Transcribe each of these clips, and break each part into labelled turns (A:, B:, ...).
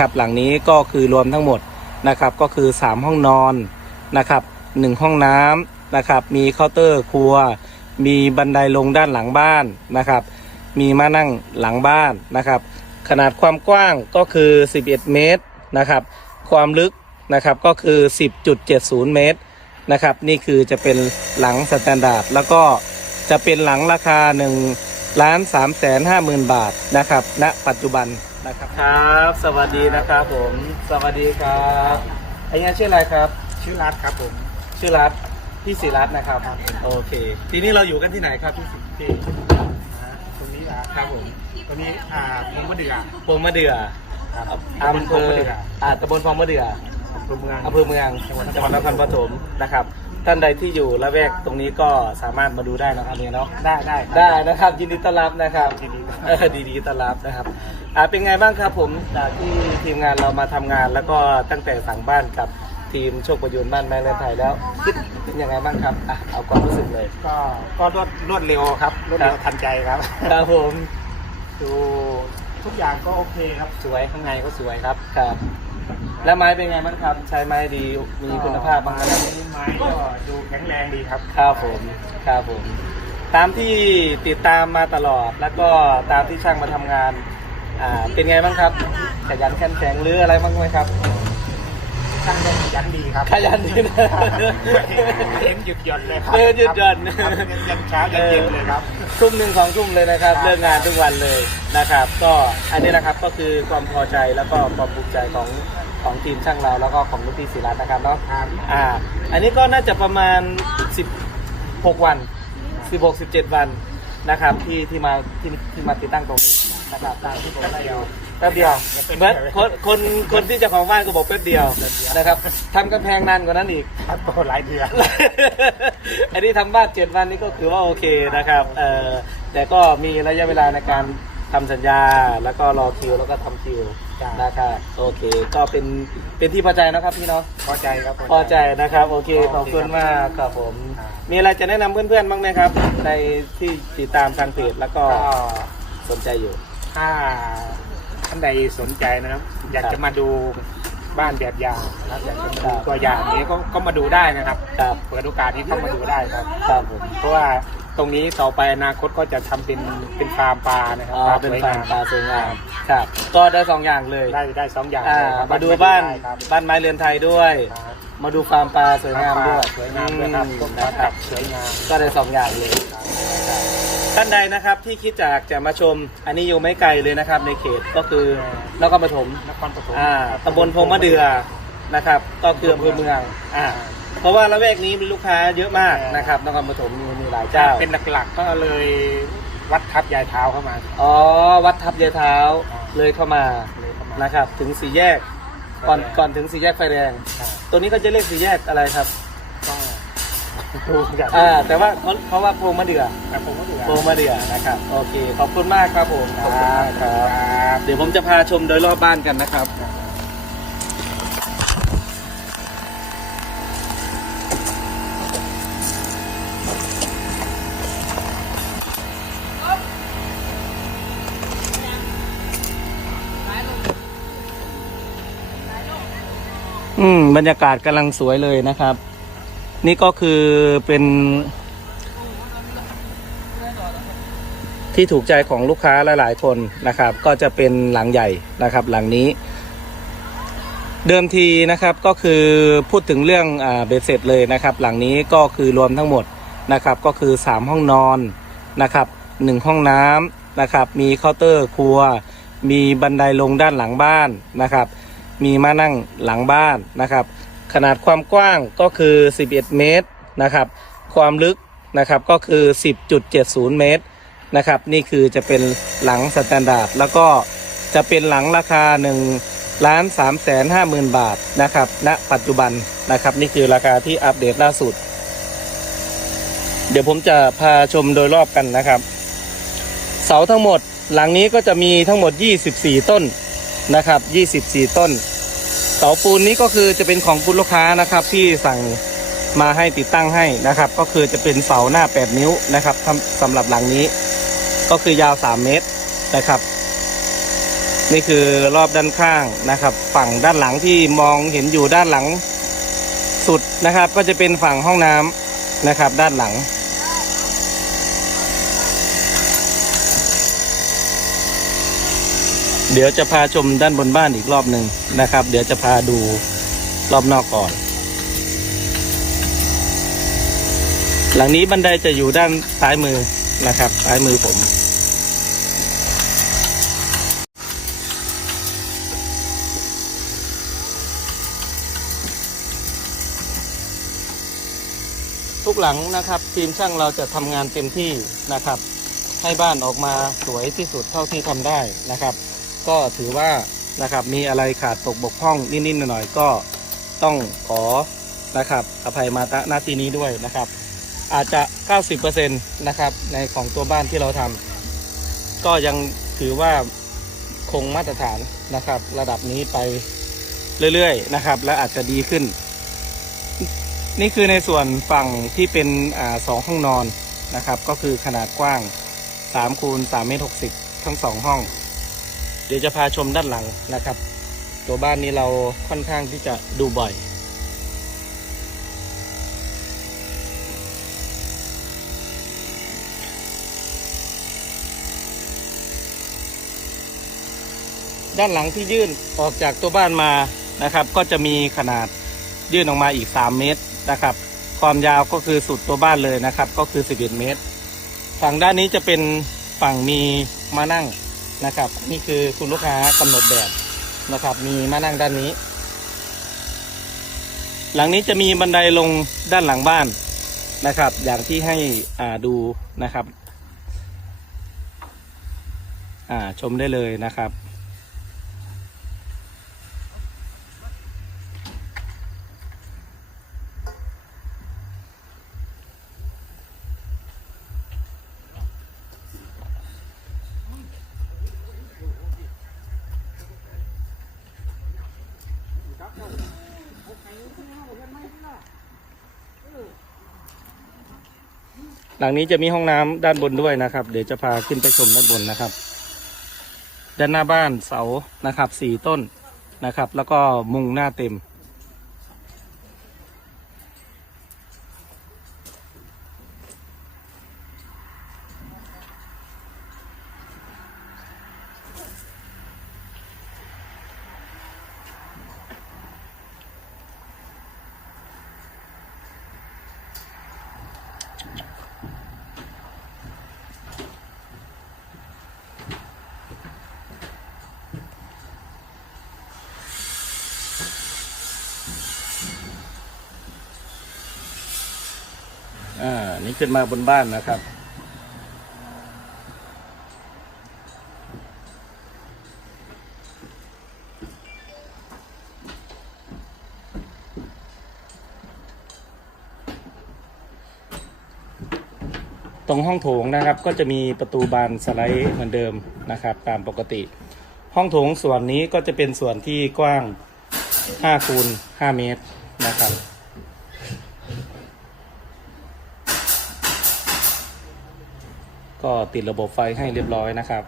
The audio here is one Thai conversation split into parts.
A: ครับหลังนี้ก็คือรวมทั้งหมดนะครับก็คือ 3 ห้องนอนนะครับหนึ่งห้องน้ำนะครับมีเคาน์เตอร์ครัว มีบันไดลงด้านหลังบ้านนะครับมีมานั่งหลังบ้านนะครับขนาดความกว้างก็คือ 11 เมตรนะครับความลึกนะครับก็คือ 10.70 เมตรนะครับนี่คือจะเป็นหลังสแตนดาร์ดแล้วก็จะเป็นหลังราคา1ล้าน3แสน5หมื่นบาทนะครับณปัจจุบัน นะครับ ครับ สวัสดีนะครับผม สวัสดีครับไอ้เนี่ยชื่ออะไรครับ
B: ชื่อรัฐครับผม
A: ชื่อรัฐพี่ศิรัตน์นะครับโอเค ทีนี้เราอยู่กันที่ไหนครับพี่ศิ
B: ที่อ่าตรงนี้อะ
A: ครับผม
B: ตรงนี้อ่าผมมะเดือ
A: พวงมะเดื่อ
B: ครับ
A: อำเภอ
B: มะเดือ
A: อ่าตำบลพวงมะเดื่อ
B: อำเภอเมือง
A: อำเภอเมืองจังหวัดนครปฐมนะครับ ท่านใดที่อยู่ละแวกตรงนี้ก็สามารถมาดูได้นะครับเนี่ยเนาะ
B: ได้ได้ครับ
A: ได้นะครับ ยินดีต้อนรับนะครับ
B: ยินดีต้อนรับ
A: เออดีดีต้อนรับนะครับอ่าเป็นไงบ้างครับผมจากที่ทีมงานเรามาทำงาน แล้วก็ตั้งแต่สั่งบ้านกับทีมโชคประยุนบ้านแม่เรือนไทยแล้วคิดเป็นยังไงบ้างครับอะเอาความรู้สึกเลย
B: ก็ก็รวดรวดเร็วครับรวดเร็ว
A: ครับ
B: ทันใจครับ
A: ครับผม
B: ดูทุกอย่างก็โอเคครับ
A: สวยข้างในก็สวยครับครับ แล้วไม้เป็นไงบ้างครับ ใช้ไม้ดีมีคุณภาพบ้างไหมครับ
B: ไม้ก็ดูแข็งแรงดีครับ
A: ครับผมครับผม ตามที่ติดตามมาตลอดแล้วก็ตามที่ช่างมาทำงานอ่าเป็นไงบ้างครับขยันขันแข็งหรืออะไรบ้างไหมครับ
B: ช่างก็ขยันดีครับ
A: ขยันดีนะ
B: เห็นหยุดหย่อนเลยครับ
A: เดินหยุดหย่อน
B: ครับยันเช้ายันเย็นเลยครับ
A: ทุ่มหนึ่งสองทุ่มเลยนะครับ
B: ครับ
A: เลิกงานทุกวันเลยนะครับ ก็อันนี้นะครับก็คือความพอใจแล้วก็ความภูมิใจของ ของทีมช่างเราแล้วก็ของลูกพี่ศิรัตน์นะครับเนาะ
B: ครับ
A: อ่า อันนี้ก็น่าจะประมาณ 16 วัน 16 17 วันนะครับที่ที่มาที่ที่มาติดตั้งตรงนี้นะครับตามที่ผมได้เอาแป๊บเดียวเหมือนคนคนคนที่เจ้าของบ้านก็บอกแป๊บเดียวนะครับทำกำแพงนานกว่านั้นอีก
B: ครับก็หลายเดือน
A: อันนี้ทำบ้านเจ็ดวันนี้ก็คือว่าโอเคนะครับเอ่อแต่ก็มีระยะเวลาในการ ทำสัญญาแล้วก็รอคิวแล้วก็ทำคิว
B: จ้ะ
A: นะครับโอเค ก็เป็นเป็นที่พอใจนะครับพี่เนาะ
B: พอใจครับ
A: พอใจนะครับโอเค
B: โอเค
A: ขอบคุณมากครับผม
B: ครับ
A: มีอะไรจะแนะนำเพื่อนๆบ้างไหมครับ ในที่ติดตามทางเพจแล้วก็
B: ก็
A: สนใจอยู่
B: ถ้าท่านใดสนใจนะครับ อยาก
A: ครับ
B: จะมาดูบ้านแบบอย่างนะครับอยากจะมา
A: ครั
B: ดู
A: บ
B: ตัวอย่างนี้ก็ก็มาดูได้นะครับ
A: ครับ
B: เปิดโอกาสนี้เข้ามาดูได้ครับ
A: ครับผม
B: เพราะว่า ตรงนี้ต่อไปอนาคตก็จะทำเป็นเป็นฟาร์มปลานะครับ
A: อ๋อ
B: ปลา
A: เป็น
B: สวย
A: ฟาร์
B: งามม
A: ปลาสวยงามครับ ก็ได้สองอย่างเลย
B: ได้ได้สองอย่าง
A: อ่า
B: เลยครับ
A: มาดูบ้าน
B: ได้ครับ
A: บ้านไม้เรือนไทยด้วย
B: ครับ
A: มาดูฟาร์มปลาสวยงามด้วย
B: สวยงามด้วยครับพวก
A: นะ
B: นะ
A: ค
B: ค
A: รั
B: รับบ สวยงาม
A: ก็ได้สองอย่างเลย ท่านใดนะครับที่คิดจากจะมาชมอันนี้อยู่ไม่ไกลเลยนะครับในเขตก็คือนครปฐม
B: นครปฐม
A: อ่าตำบลพงมะเดือ นะครับ ก็คืออำเภอเมืองอ่าเพราะว่าละแวกนี้มีลูกค้าเยอะมากนะครับนครปฐมมีมีหลาย
B: เจ้า
A: เจ้า
B: เป็นหลักๆก็เลยวัดทับยายเท้าเข้ามา
A: อ๋อ วัดทับยายเท้า
B: อ่า
A: เลยเข้ามา
B: เลยเข้ามา
A: นะครับ ถึงสี่แยก ก่อน
B: ไฟแดง
A: ก่อนถึงสี่แยกไฟแดง
B: อ่า
A: ตัวนี้ก็จะเรียกสี่แยกอะไรครับ
B: ก็ดูกัน
A: อ่าแต่ว่าเขาเขาว่าโพรงมะเดือ
B: แต่ผมก็ดู
A: โพรงมะเดือนะครับ โอเค ขอบคุณมากครับผม
B: ขอบคุณมากครับ
A: เดี๋ยวผมจะพาชมโดยรอบบ้านกันนะครับ อืม บรรยากาศกำลังสวยเลยนะครับ นี่ก็คือเป็นที่ถูกใจของลูกค้าหลาย ๆ คนนะครับ ก็จะเป็นหลังใหญ่นะครับ หลังนี้ เดิมทีนะครับก็คือพูดถึงเรื่องเบ็ดเสร็จเลยนะครับ หลังนี้ก็คือรวมทั้งหมดนะครับ ก็คือ 3 ห้องนอนนะครับหนึ่งห้องน้ำนะครับ มีเคาน์เตอร์ครัว มีบันไดลงด้านหลังบ้านนะครับ มีมานั่งหลังบ้านนะครับ ขนาดความกว้างก็คือ 11 เมตรนะครับ ความลึกนะครับก็คือ 10.70 เมตรนะครับ นี่คือจะเป็นหลังสแตนดาร์ดแล้วก็จะเป็นหลังราคา1ล้าน3แสน5หมื่นบาทนะครับณปัจจุบันนะครับ นี่คือราคาที่อัปเดตล่าสุด เดี๋ยวผมจะพาชมโดยรอบกันนะครับ เสาทั้งหมดหลังนี้ก็จะมีทั้งหมด 24 ต้นนะครับ 24 ต้น เสาปูนนี้ก็คือจะเป็นของคุณลูกค้านะครับ ที่สั่งมาให้ติดตั้งให้นะครับ ก็คือจะเป็นเสาหน้า 8 นิ้วนะครับสำหรับหลังนี้ ก็คือยาว 3 เมตรนะครับ นี่คือรอบด้านข้างนะครับ ฝั่งด้านหลังที่มองเห็นอยู่ด้านหลังสุดนะครับ ก็จะเป็นฝั่งห้องน้ำนะครับ ด้านหลัง เดี๋ยวจะพาชมด้านบนบ้านอีกรอบหนึ่งนะครับ เดี๋ยวจะพาดูรอบนอกก่อน หลังนี้บันไดจะอยู่ด้านซ้ายมือนะครับซ้ายมือผม ทุกหลังนะครับทีมช่างเราจะทำงานเต็มที่นะครับ ให้บ้านออกมาสวยที่สุดเท่าที่ทำได้นะครับ ก็ถือว่านะครับมีอะไรขาดตกบกพร่องนิดๆหน่อยๆก็ต้องขอนะครับอภัยมาณหน้าที่นี้ด้วยนะครับ อาจจะ 90%นะครับในของตัวบ้านที่เราทำก็ยังถือว่าคงมาตรฐานนะครับ ระดับนี้ไปเรื่อยๆนะครับ และอาจจะดีขึ้น นี่คือในส่วนฝั่งที่เป็นอสองห้องนอนนะครับ ก็คือขนาดกว้าง3คูณ3เมตร60 ทั้งสองห้อง ดี๋ยวจะพาชมด้านหลังนะครับ ตัวบ้านนี้เราค่อนข้างที่จะดูบ่อย ด้านหลังที่ยื่นออกจากตัวบ้านมานะครับ ก็จะมีขนาดยื่นออกมาอีก 3 เมตรนะครับ ความยาวก็คือสุดตัวบ้านเลยนะครับ ก็คือ 11 เมตร ฝั่งด้านนี้จะเป็นฝั่งมีมานั่ง นะครับ นี่คือคุณลูกค้ากำหนดแบบนะครับ มีมานั่งด้านนี้ หลังนี้จะมีบันไดลงด้านหลังบ้านนะครับ อย่างที่ให้อ่าดูนะครับ อ่าชมได้เลยนะครับ หลังนี้จะมีห้องน้ำด้านบนด้วยนะครับ เดี๋ยวจะพาขึ้นไปชมด้านบนนะครับ ด้านหน้าบ้านเสานะครับสี่ต้นนะครับ แล้วก็มุงหน้าเต็ม อ่า นี่ขึ้นมาบนบ้านนะครับ ตรงห้องโถงนะครับก็จะมีประตูบานสไลด์เหมือนเดิมนะครับ ตามปกติ ห้องโถงส่วนนี้ก็จะเป็นส่วนที่กว้าง5คูณ5เมตรนะครับ ก็ติดระบบไฟให้เรียบร้อยนะครับ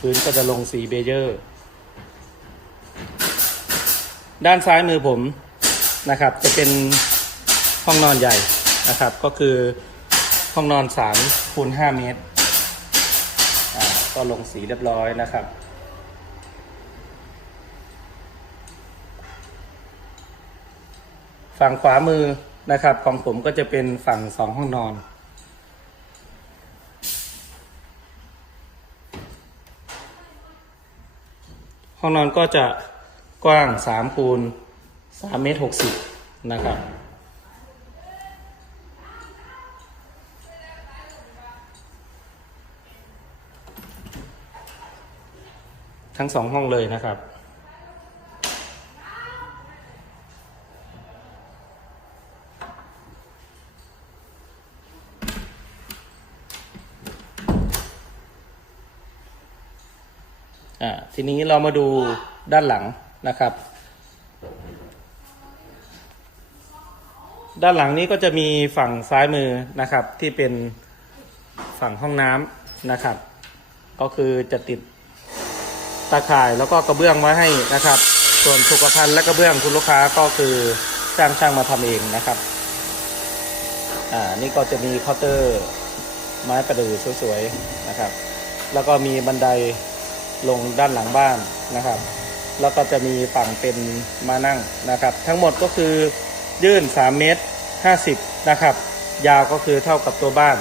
A: พื้นก็จะลงสีเบเยอร์ ด้านซ้ายมือผมนะครับ จะเป็นห้องนอนใหญ่นะครับ ก็คือห้องนอน3คูณ5เมตรอ่าก็ลงสีเรียบร้อยนะครับฝั่งขวามือนะครับของผมก็จะเป็นฝั่งสองห้องนอน ห้องนอนก็จะกว้าง3คูณ3เมตร60 นะครับ ทั้งสองห้องเลยนะครับ ทีนี้เรามาดูด้านหลังนะครับ ด้านหลังนี้ก็จะมีฝั่งซ้ายมือนะครับ ที่เป็นฝั่งห้องน้ำนะครับ ก็คือจะติดตาข่ายแล้วก็กระเบื้องไว้ให้นะครับ ส่วนสุขภัณฑ์และกระเบื้องคุณลูกค้าก็คือจ้างช่างมาทำเองนะครับ อ่า นี่ก็จะมีเคาน์เตอร์ไม้ประดู่สวยๆนะครับ แล้วก็มีบันได ลงด้านหลังบ้านนะครับ แล้วก็จะมีฝั่งเป็นมานั่งนะครับ ทั้งหมดก็คือยื่น 3 เมตร 50 นะครับ ยาวก็คือเท่ากับตัวบ้าน